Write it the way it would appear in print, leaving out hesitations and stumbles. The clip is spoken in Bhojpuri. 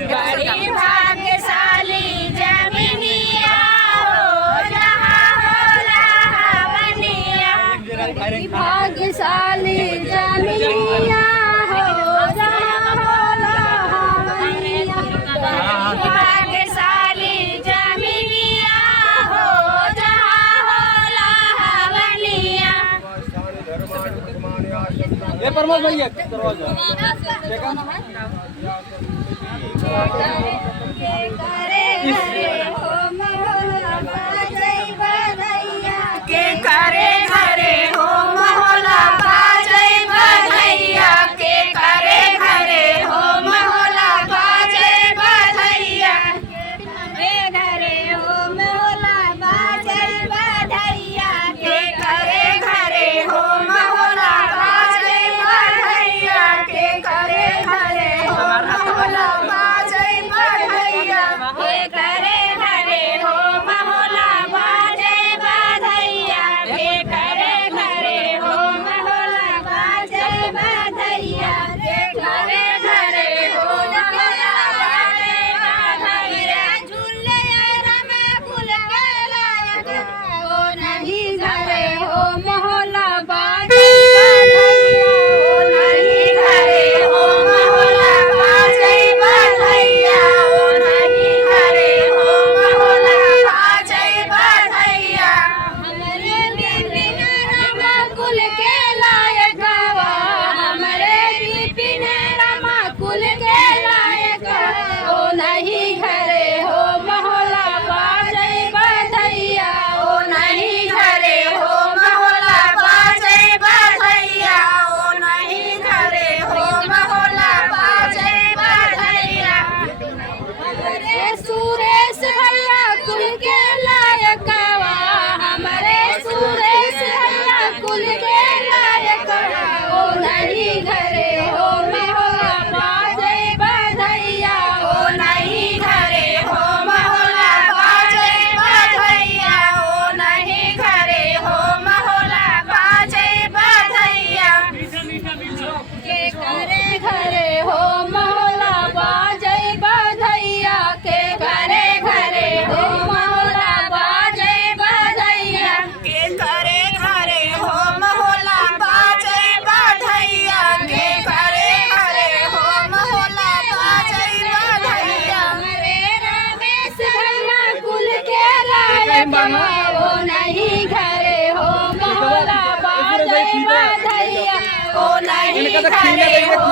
बड़ी भाग्यशाली जमीनिया हो जहाँ होला हवनिया। भाग्यशाली जमीनिया हो जहाँ होला हवनिया। भाग्यशाली जमीनिया हो जहाँ होला हवनिया। ये प्रमोद भैया दरवाजा देखा ना के करे घरे हो मोहला बाजै बधैया। के करे घरे हो मोहला बाजै बधैया। के घरे हो मोहला बाजै बधैया। के करे घरे हो मोहला बाजै बधैया। के करे घरे हो मोहला बाजै बधैया। के करे घरे हो मोहला बाजै बधैया। के करे घरे हो मोहला बाजै बधैया। के करे घरे हो मोहला बाजै बधैया। झूले रमा फूल के लायक हो नहीं घरे हो मोहला बाजै बधैया। हो नहीं घरे हो मोहला बाजै बधैया। हो नहीं घरे हो मोहला बाजै बधैया। हमरे बिपिन रमा कुल के लायक हमरे बिपिन रमा कुल के लायक हो नहीं घरे हो मोहला बाजै बधैया। हो नहीं घरे हो मोहला बाजै बधैया। हो नहीं घरे हो मोहला बाजै बधैया। हमरे सुरेश भैया कुल के लायक हमरे सुरेश भैया कुल के लायक हो नहीं घरे हो मोहला बाजै बधैया। हो नहीं घरे हो मोहला बाजै बधैया। हो नहीं घरे हो मोहला बाजै बधैया। के करे घरे हो मोहला बाजै बधैया। के करे घरे हो मोहला बाजै बधैया। के करे घरे हो मोहला बाजै बधैया। के करे घरे हो मोहला बाजै बधैया। हमरे रमेश भैया कुल के लायक हो नहीं घरे हो मोहला बाजै बधैया। हो नहीं घरे हो